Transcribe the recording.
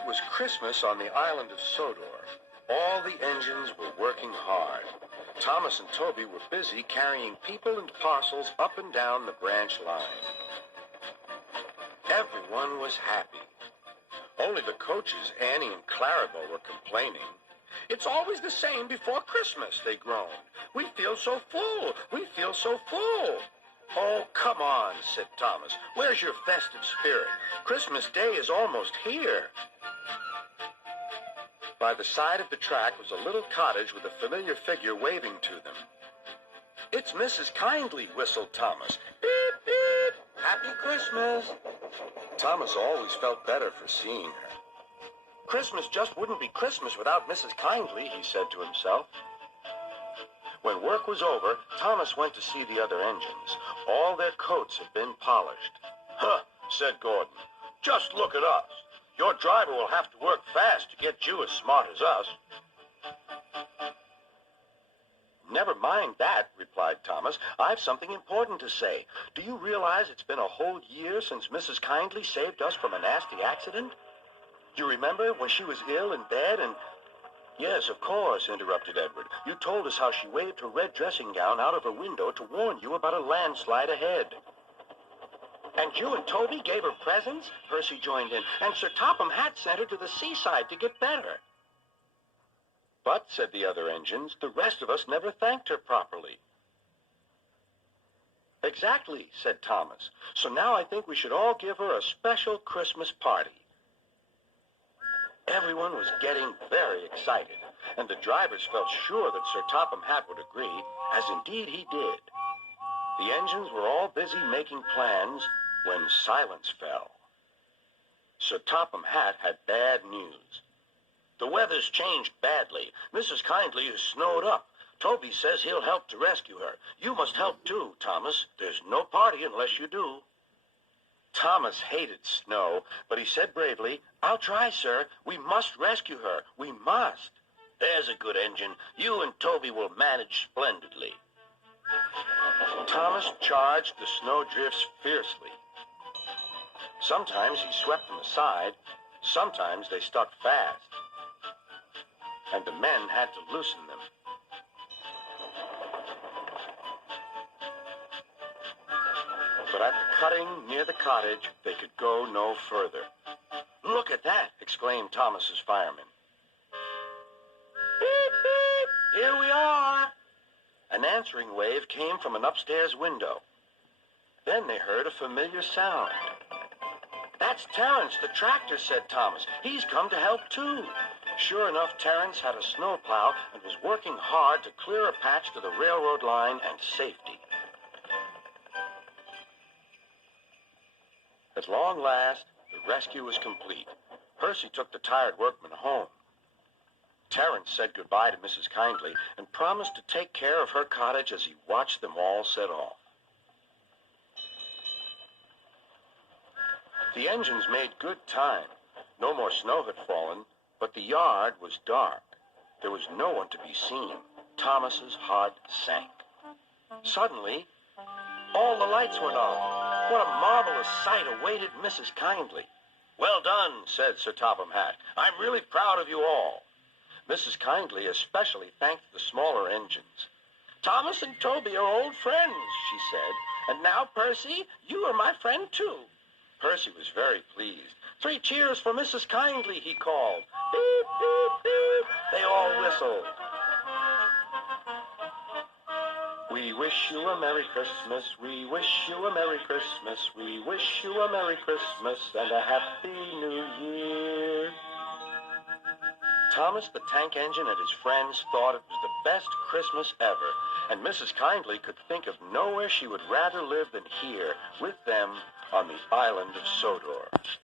It was Christmas on the island of Sodor. All the engines were working hard. Thomas and Toby were busy carrying people and parcels up and down the branch line. Everyone was happy. Only the coaches, Annie and Clarabelle, were complaining. "It's always the same before Christmas," they groaned. "We feel so full. We feel so full." "Oh, come on," said Thomas. "Where's your festive spirit? Christmas Day is almost here." By the side of the track was a little cottage with a familiar figure waving to them. "It's Mrs. Kindly," whistled Thomas. "Beep, beep! Happy Christmas!" Thomas always felt better for seeing her. Christmas just wouldn't be Christmas without Mrs. Kindly, he said to himself. When work was over, Thomas went to see the other engines. All their coats had been polished. "Huh," said Gordon. "Just look at us. Your driver will have to work fast to get you as smart as us." "Never mind that," replied Thomas. "I've something important to say. Do you realize it's been a whole year since Mrs. Kindly saved us from a nasty accident? You remember when she was ill in bed and—" "Yes, of course," interrupted Edward. "You told us how she waved her red dressing gown out of her window to warn you about a landslide ahead." "And you and Toby gave her presents?" Percy joined in. "And Sir Topham Hatt sent her to the seaside to get better." "But," said the other engines, "the rest of us never thanked her properly." "Exactly," said Thomas. "So now I think we should all give her a special Christmas party." Everyone was getting very excited, and the drivers felt sure that Sir Topham Hatt would agree, as indeed he did. The engines were all busy making plans when silence fell. Sir Topham Hatt had bad news. "The weather's changed badly. Mrs. Kindly is snowed up. Toby says he'll help to rescue her. You must help too, Thomas. There's no party unless you do." Thomas hated snow, but he said bravely, "I'll try, sir. We must rescue her. We must." "There's a good engine. You and Toby will manage splendidly." Thomas charged the snowdrifts fiercely. Sometimes he swept them aside. Sometimes they stuck fast. And the men had to loosen them. But at the cutting near the cottage, they could go no further. "Look at that!" exclaimed Thomas's fireman. "Beep, beep! Here we are!" An answering wave came from an upstairs window. Then they heard a familiar sound. "That's Terence, the tractor," said Thomas. "He's come to help, too." Sure enough, Terence had a snowplow and was working hard to clear a patch to the railroad line and safety. At long last, the rescue was complete. Percy took the tired workmen home. Terence said goodbye to Mrs. Kindly and promised to take care of her cottage as he watched them all set off. The engines made good time. No more snow had fallen, but the yard was dark. There was no one to be seen. Thomas's heart sank. Suddenly, all the lights went on. What a marvelous sight awaited Mrs. Kindly. "Well done," said Sir Topham Hatt. "I'm really proud of you all." Mrs. Kindly especially thanked the smaller engines. "Thomas and Toby are old friends," she said. "And now, Percy, you are my friend, too." Percy was very pleased. "3 cheers for Mrs. Kindly," he called. "Beep, beep, beep." They all whistled. "We wish you a Merry Christmas, we wish you a Merry Christmas, we wish you a Merry Christmas and a Happy New Year." Thomas the tank engine and his friends thought it was the best Christmas ever, and Mrs. Kindly could think of nowhere she would rather live than here with them on the island of Sodor.